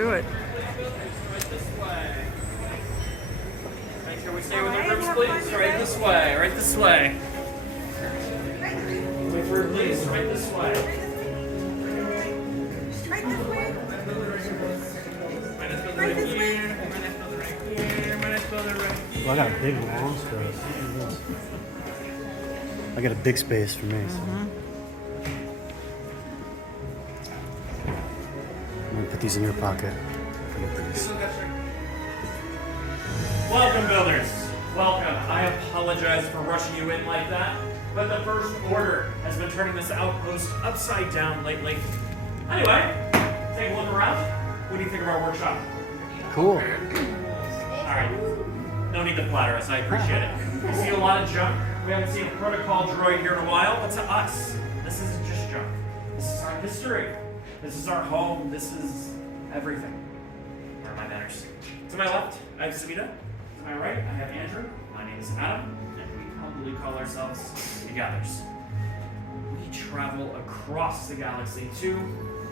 do it. Right this way. Make sure we stay with the groups, please. Right this way. Right this way. Wait for it, please. Right this way. Right this way. Minus builder right here. Minus builder right here. Minus builder right here. Well, I got a big long space. I got a big space for me. So. I'm gonna put these in your pocket. Forget these. Welcome, builders. Welcome. I apologize for rushing you in like that, but the First Order has been turning this outpost upside down lately. Anyway, take a look around. What do you think of our workshop? Cool. Alright. No need to flatter us, I appreciate it. We see a lot of junk. We haven't seen a protocol droid here in a while, but to us, this isn't just junk. This is our history. This is our home. This is everything. Where are my manners? To my left, I have Saviis. To my right, I have Andrew. My name is Adam, and we humbly call ourselves the Gathers. We travel across the galaxy to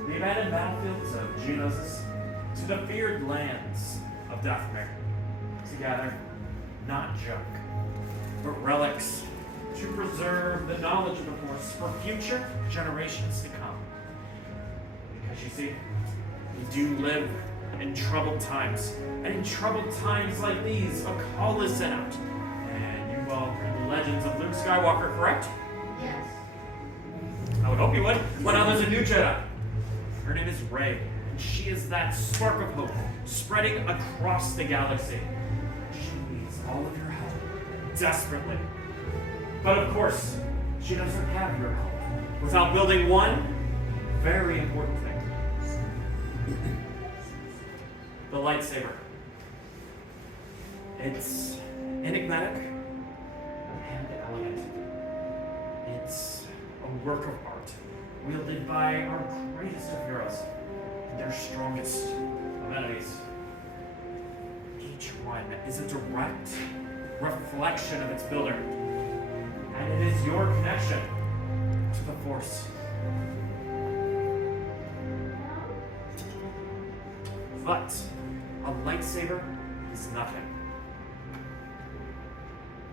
the abandoned battlefields of Geonosis, to the feared lands of Dathomir, to gather not junk, but relics to preserve the knowledge of the Force for future generations to come. Because you see, we do live in troubled times, and in troubled times like these, a call is sent out. And you've all heard the legends of Luke Skywalker, correct? Yes. I would hope you would. Well, now there's a new Jedi. Her name is Rey, and she is that spark of hope spreading across the galaxy. She needs all of your help, desperately. But of course, she doesn't have your help without building one very important thing. The lightsaber. It's enigmatic and elegant. It's a work of art wielded by our greatest of heroes and their strongest of enemies. Each one is a direct reflection of its builder, and it is your connection to the Force. But a lightsaber is nothing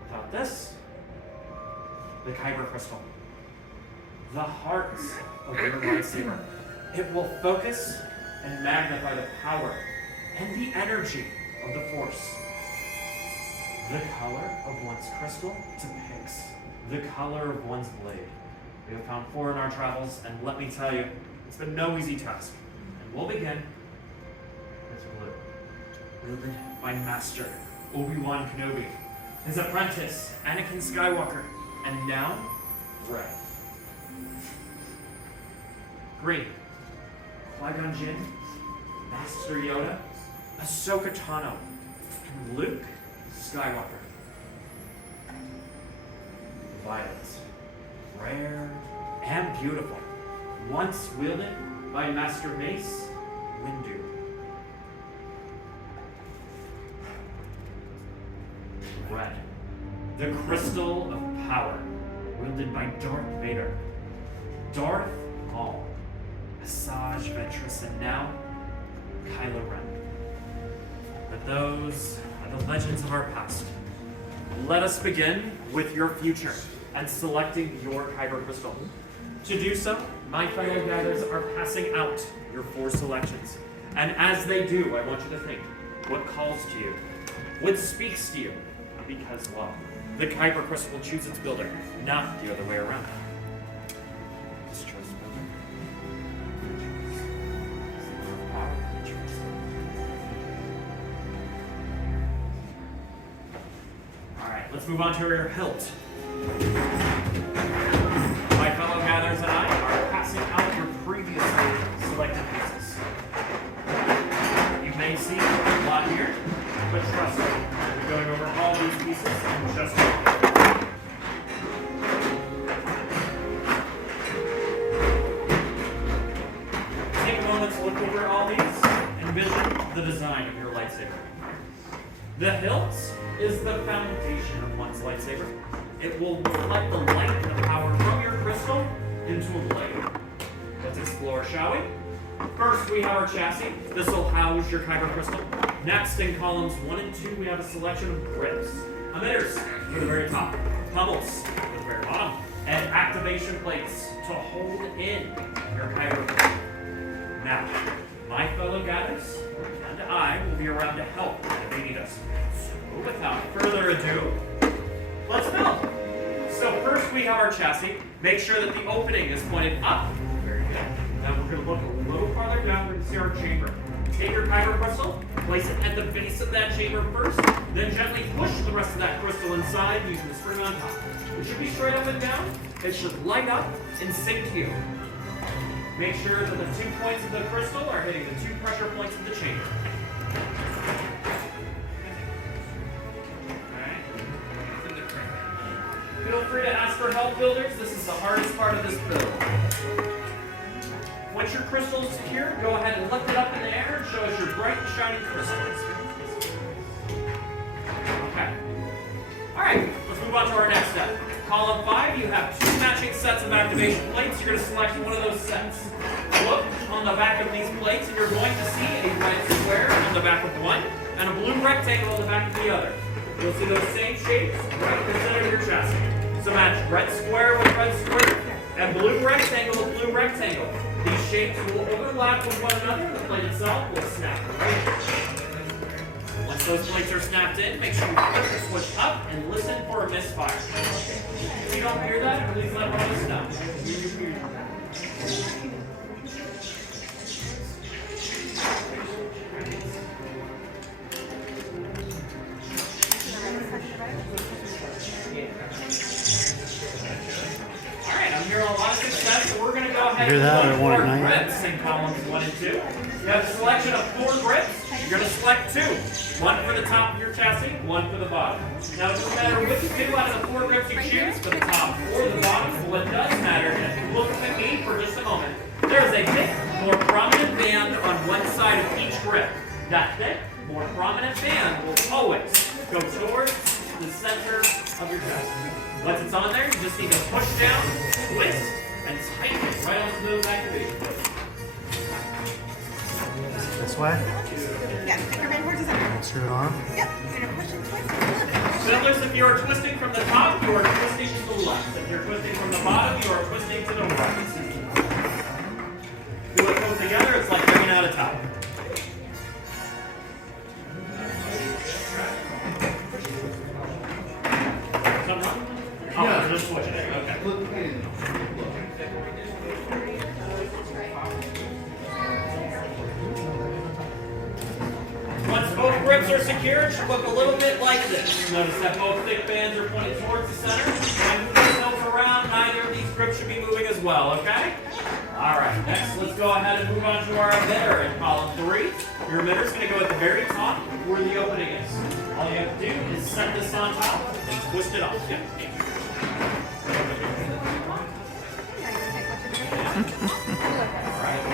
without this, the Kyber crystal, the heart of your lightsaber. It will focus and magnify the power and the energy of the Force. The color of one's crystal depicts the color of one's blade. We have found 4 in our travels, and let me tell you, it's been no easy task. And we'll begin with blue, wielded by Master Obi-Wan Kenobi, his apprentice Anakin Skywalker, and now Rey. Green, Qui-Gon Jinn, Master Yoda, Ahsoka Tano, and Luke Skywalker. Violet, rare and beautiful, once wielded by Master Mace Windu. Red, the crystal of power, wielded by Darth Vader, Darth Maul, Asajj Ventress, and now Kylo Ren. But those are the legends of our past. Let us begin with your future and selecting your Kyber crystal. To do so, my fellow gatherers are passing out your 4 selections. And as they do, I want you to think what calls to you, what speaks to you, because, well, the Kyber crystal will choose its builder, not the other way around. This choice builder. Power and choice. Alright, let's move on to your hilt. My fellow gatherers and I are passing out your previously selected pieces. You may see a lot here, but trust me, we'll be going over all these pieces in just a moment. Take a moment to look over all these and envision the design of your lightsaber. The hilt is the foundation of one's lightsaber. It will reflect the light and the power from your crystal into a blade. Let's explore, shall we? First, we have our chassis. This will house your kyber crystal. Next, in columns 1 and 2, we have a selection of grips, emitters for the very top, pummels for the very bottom, and activation plates to hold in your kyber crystal. Now, my fellow guys and I will be around to help if you need us. So, without further ado, let's build. So first we have our chassis. Make sure that the opening is pointed up. Very good. Now we're going to look a little farther down. We're going to see our chamber. Take your kyber crystal, place it at the base of that chamber first, then gently push the rest of that crystal inside using the spring on top. It should be straight up and down. It should light up and sink to you. Make sure that the 2 points of the crystal are hitting the 2 pressure points of the chamber. Feel free to ask for help, builders. This is the hardest part of this build. Once your crystal is secure, go ahead and lift it up in the air and show us your bright and shiny crystals. Okay. Alright, let's move on to our next step. Column 5, you have 2 matching sets of activation plates. You're going to select one of those sets. Look on the back of these plates and you're going to see a red square on the back of one and a blue rectangle on the back of the other. You'll see those same shapes right in the center of your chassis. So match red square with red square and blue rectangle with blue rectangle. These shapes will overlap with one another and the plate itself will snap right in. Once those plates are snapped in, make sure you flip the switch up and listen for a misfire. If you don't hear that, please let one of us know. Alright, I'm hearing a lot of success, so we're going to go ahead Hear that, and or one look at for night? grips in columns 1 and 2. You have a selection of 4 grips. You're going to select 2. One for the top of your chassis, one for the bottom. Now, it doesn't matter which 2 out of the 4 grips you choose, for the top or the bottom. What does matter is, look at me for just a moment. There is a thick, more prominent band on one side of each grip. That thick, more prominent band will always go towards the center of your chassis. Once it's on there, you just need to push down, twist, and tighten it right onto those activation plates. This way? Yeah, stick your band towards the center. Screw it on. Yep, you're gonna push and twist a little bit. Builders, if you are twisting from the top, you are twisting to the left. If you're twisting from the bottom, you are twisting to the right. Do it both together, it's like bringing out a top. Something wrong? Oh, just switch it. Okay. Once both grips are secured, it should look a little bit like this. Notice that both thick bands are pointing towards the center. When you move yourself around, neither of these grips should be moving as well, okay? Alright, next let's go ahead and move on to our emitter in column 3. Your emitter is going to go at the very top where the opening is. All you have to do is set this on top and twist it off. Yep. Alright.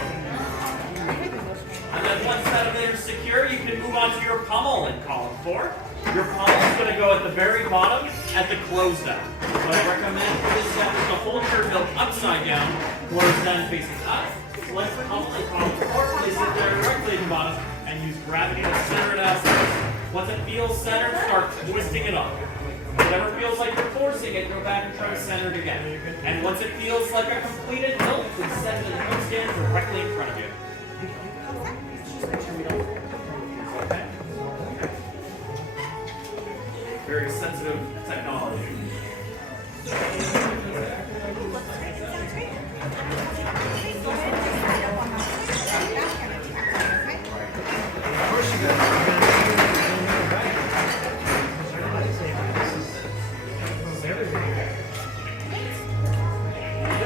And then once that emitter is secure, you can move on to your pummel in column 4. Your pummel is going to go at the very bottom at the close down. What I recommend for this step is to hold your mill upside down, close down facing up. Select the pummel in column 4, place it directly at the bottom, and use gravity to center it as is. Once it feels centered, start twisting it up. Whatever feels like you're forcing it, go back and try to center it again. And once it feels like a completed hilt, then set the hilt stand directly in front of you. Okay. Very sensitive technology.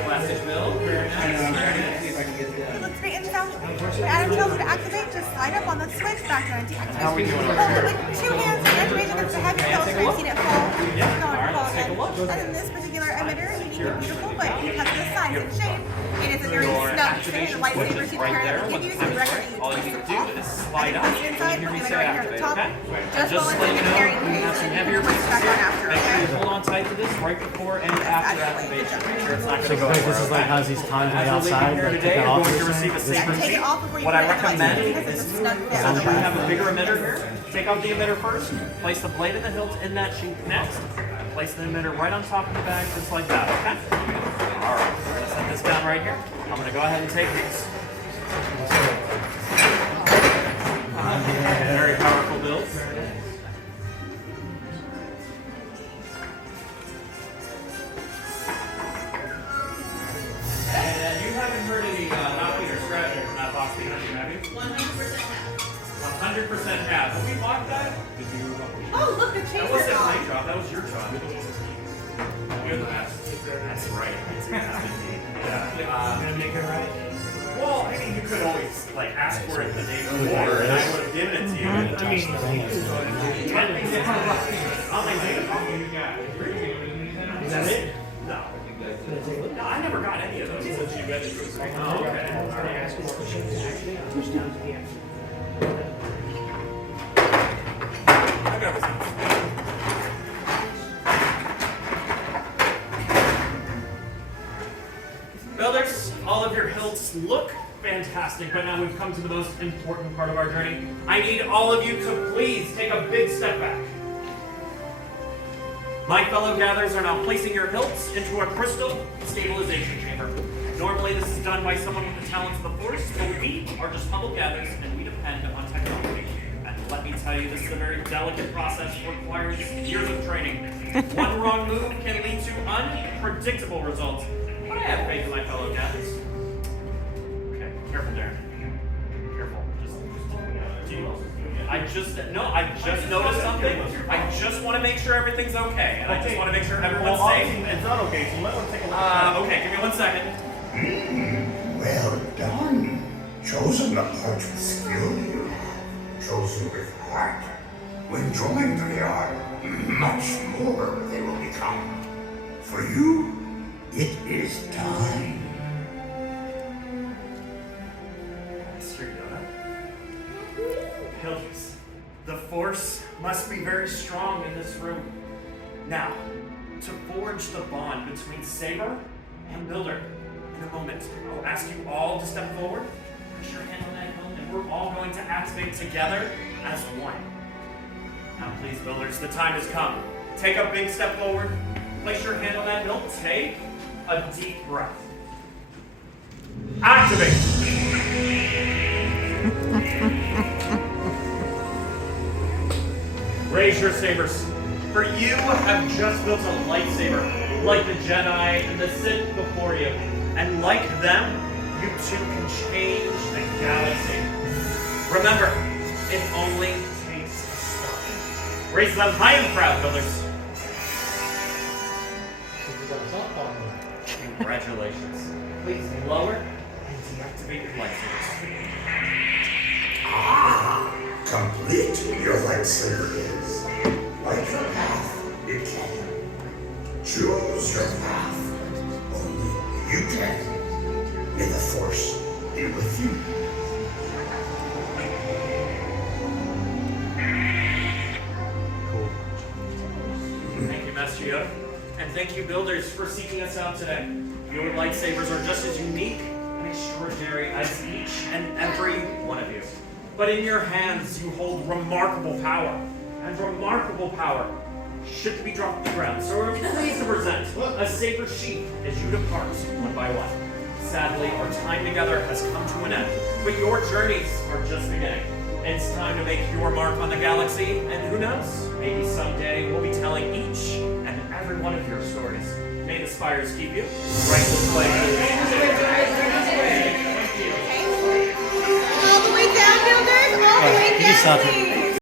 Plastic build. Very nice. It looks great and sounds great. When Adam tells you to activate, just slide up on the switch back there and deactivate. Hold it with 2 hands and activate it with the heavy filter. You've seen it fall. Yeah. No, Alright, let's take a look. and then this particular emitter, unique and beautiful, but because of the size and shape, it is a very snug fit. The lightsabers you currently give you some record. All you need to do is slide up Push inside, and put you the reset emitter right here at the top. activate, okay? Just while it's in the carrying we have case, some and heavier you can push back on after, Make sure you okay? hold on tight to this right before and after Exactly. activation. Make sure it's not So going to go guys, this anywhere, is like okay? how these times As way we're leaving outside, here like today, take you're off going to or receive a something? Yeah, saber take it sheet off before you What put I it in the recommend lightsaber because is, it's a snug fit. since we have a bigger emitter here, take out the emitter first, place the blade of the hilt in that sheath next, place the emitter right on top of the bag, just like that, okay? Alright, we're going to set this down right here. I'm going to go ahead and take these. Very powerful builds. And you haven't heard any knocking or scratching from that box behind you, have you? 100% have. 100% have. Have we locked that? Oh, look, the That chains wasn't are my off. job, that was your job. You're the master. That's right. Gonna make it right. Well, I mean, you could always like ask for it the day before, and I would have given it to you. I mean, is that it? No. No, I never got any of those. Oh, okay. All right. I got this. Builders, all of your hilts look fantastic, but now we've come to the most important part of our journey. I need all of you to please take a big step back. My fellow gatherers are now placing your hilts into a crystal stabilization chamber. Normally this is done by someone with the talents of the Force, but we are just humble gatherers and we depend on technology. And let me tell you, this is a very delicate process, requires years of training. One wrong move can lead to unpredictable results. But I have faith in my fellow gatherers. Okay, careful, Darren. Careful. I just noticed something. I just want to make sure everything's okay, and I just want to make sure everyone's safe. It's not okay, so let me take a look. Okay, give me 1 second. Well done. Chosen approach with skill you have. Chosen with heart. When joined they are, much more they will become. For you, it is time. Mr. Yoda. Pillars. The Force must be very strong in this room. Now, to forge the bond between Saber and Builder, in a moment, I'll ask you all to step forward, push your hand on that hilt, and we're all going to activate together as one. Now, please, Builders, the time has come. Take a big step forward, place your hand on that hilt, take a deep breath. Activate! Raise your sabers, for you have just built a lightsaber, like the Jedi and the Sith before you. And like them, you too can change the galaxy. Remember, it only takes a spark. Raise them high and proud, Builders. Congratulations. Please lower and deactivate your lightsabers. Complete your lightsaber is. Like your path, it can. Choose your path. Only you can. May the Force be with you. Thank you, Master Yoda. And thank you, Builders, for seeking us out today. Your lightsabers are just as unique and extraordinary as each and every one of you. But in your hands, you hold remarkable power. And remarkable power should be dropped to the ground. So we're pleased to present a saber sheath as you depart one by one. Sadly, our time together has come to an end, but your journeys are just beginning. It's time to make your mark on the galaxy, and who knows, maybe someday we'll be telling each and every one of your stories. May the spires keep you. Right this way. All the way down, Builders. All the way you can down, stop it. please.